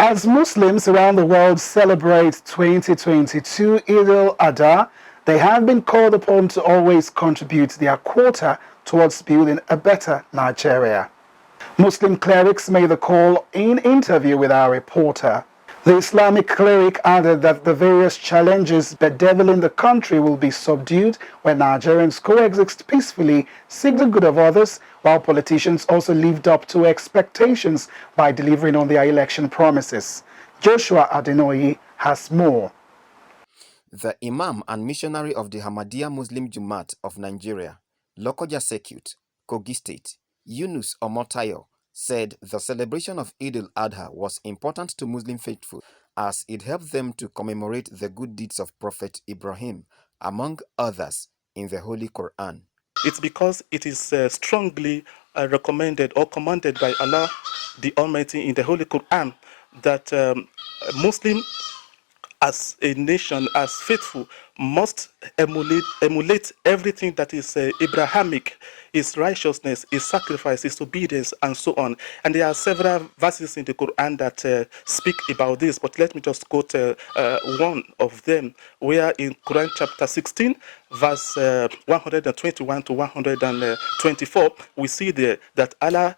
As Muslims around the world celebrate 2022 Eid al-Adha, they have been called upon to always contribute their quota towards building a better Nigeria. Muslim clerics made the call in interview with our reporter. The Islamic cleric added that the various challenges bedeviling the country will be subdued when Nigerians coexist peacefully, seek the good of others, while politicians also lived up to expectations by delivering on their election promises. Joshua Adenoyi has more. The Imam and missionary of the Ahmadiyya Muslim Jamaat of Nigeria, Lokoja Circuit, Kogi State, Yunus Omotayo, said the celebration of Eid al-Adha was important to Muslim faithful as it helped them to commemorate the good deeds of Prophet Ibrahim, among others, in the Holy Quran. It's because it is strongly recommended or commanded by Allah the Almighty in the Holy Quran that Muslim as a nation, as faithful, must emulate everything that is Abrahamic, his righteousness, his sacrifice, his obedience, and so on. And there are several verses in the Quran that speak about this, but let me just quote one of them, where in Quran chapter 16, verse 121 to 124, we see there that Allah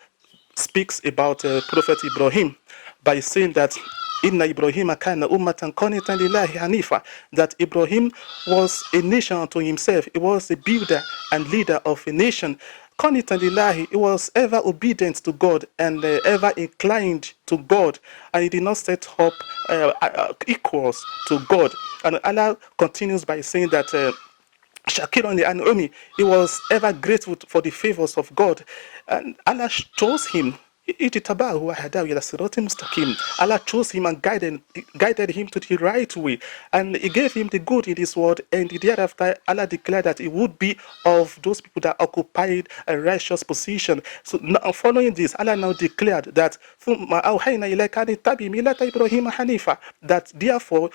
speaks about Prophet Ibrahim by saying that Inna Ibrahim kana ummatan qanitan lillahi hanifa, that Ibrahim was a nation unto himself. He was a builder and leader of a nation. Qanitan lillahi, he was ever obedient to God and ever inclined to God, and he did not set up equals to God. And Allah continues by saying that Shakirani and Umi, he was ever grateful for the favors of God, and Allah chose him. Allah chose him and guided him to the right way, and he gave him the good in this world, and thereafter Allah declared that he would be of those people that occupied a righteous position. So now, following this, Allah now declared that that therefore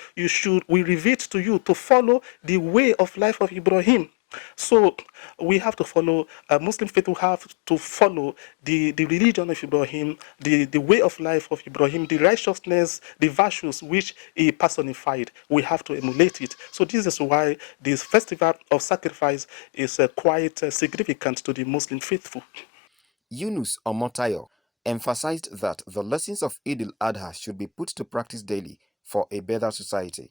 we reveal to you to follow the way of life of Ibrahim. So we have to follow, Muslim faith will have to follow the religion of Ibrahim, the way of life of Ibrahim, the righteousness, the virtues which he personified. We have to emulate it. So this is why this festival of sacrifice is quite significant to the Muslim faithful. Yunus Omotayo emphasized that the lessons of Eid al-Adha should be put to practice daily for a better society,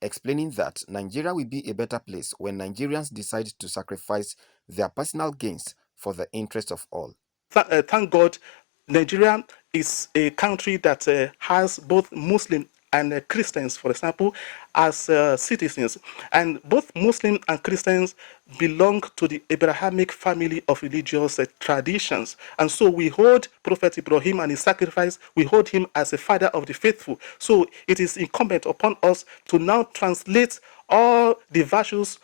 explaining that Nigeria will be a better place when Nigerians decide to sacrifice their personal gains for the interest of all. Thank God, Nigeria is a country that has both Muslim and Christians, for example, as citizens. And both Muslim and Christians belong to the Abrahamic family of religious traditions. And so we hold Prophet Ibrahim and his sacrifice, we hold him as a father of the faithful. So it is incumbent upon us to now translate all the virtues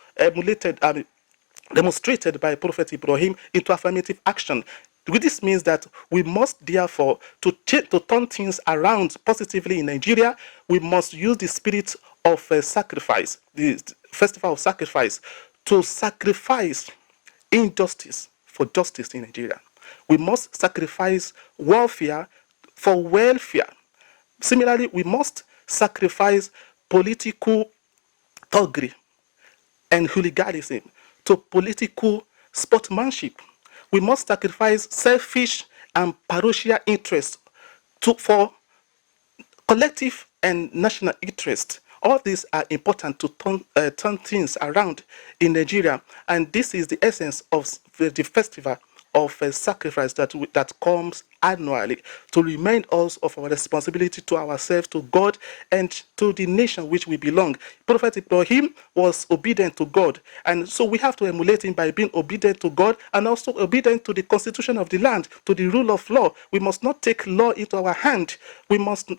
demonstrated by Prophet Ibrahim into affirmative action. This means that we must therefore, to turn things around positively in Nigeria, we must use the spirit of sacrifice, the festival of sacrifice, to sacrifice injustice for justice in Nigeria. We must sacrifice welfare for welfare. Similarly, we must sacrifice political thuggery and hooliganism to political sportsmanship. We must sacrifice selfish and parochial interests for collective and national interest. All these are important to turn things around in Nigeria, and this is the essence of the festival of sacrifice that comes annually to remind us of our responsibility to ourselves, to God, and to the nation which we belong. Prophet Ibrahim was obedient to God, and so we have to emulate him by being obedient to God and also obedient to the constitution of the land, to the rule of law. We must not take law into our hand. We must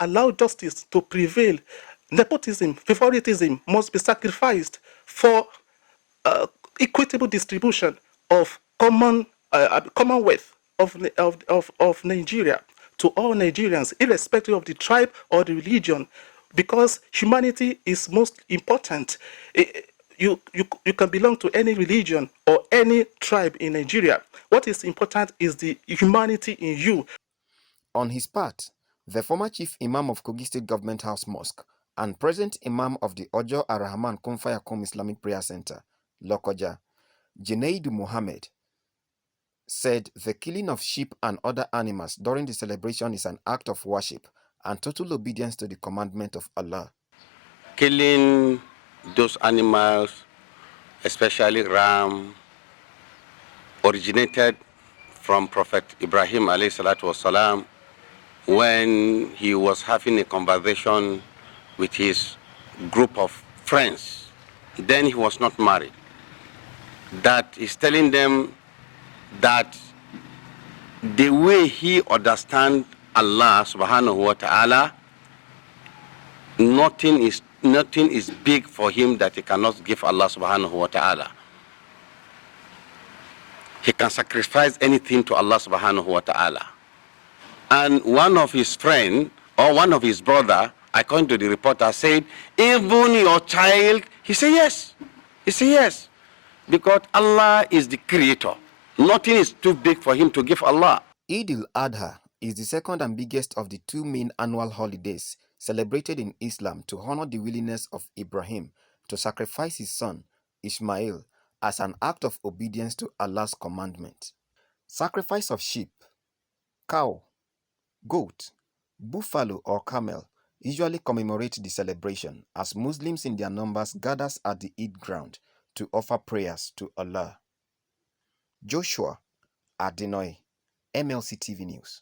allow justice to prevail. Nepotism, favoritism must be sacrificed for equitable distribution of commonwealth of Nigeria to all Nigerians, irrespective of the tribe or the religion, because humanity is most important. You can belong to any religion or any tribe in Nigeria. What is important is the humanity in you. On his part, the former chief imam of Kogi State Government House Mosque and present imam of the Ojo Ar-Rahman Kun Fayakum Islamic Prayer Center, Lokoja, Junaidu Mohammed, said the killing of sheep and other animals during the celebration is an act of worship and total obedience to the commandment of Allah. Killing those animals, especially ram, originated from Prophet Ibrahim alayhi salatu wasalam when he was having a conversation with his group of friends. Then he was not married. That is telling them that the way he understands Allah subhanahu wa ta'ala, nothing is big for him that he cannot give Allah subhanahu wa ta'ala. He can sacrifice anything to Allah subhanahu wa ta'ala. And one of his friend or one of his brother, according to the reporter, said, even your child? He said yes. He said yes. Because Allah is the creator. Nothing is too big for him to give Allah. Eid al-Adha is the second and biggest of the two main annual holidays celebrated in Islam to honor the willingness of Ibrahim to sacrifice his son, Ismail, as an act of obedience to Allah's commandment. Sacrifice of sheep, cow, goat, buffalo or camel usually commemorate the celebration as Muslims in their numbers gathers at the Eid ground to offer prayers to Allah. Joshua Adenoy, MLC TV News.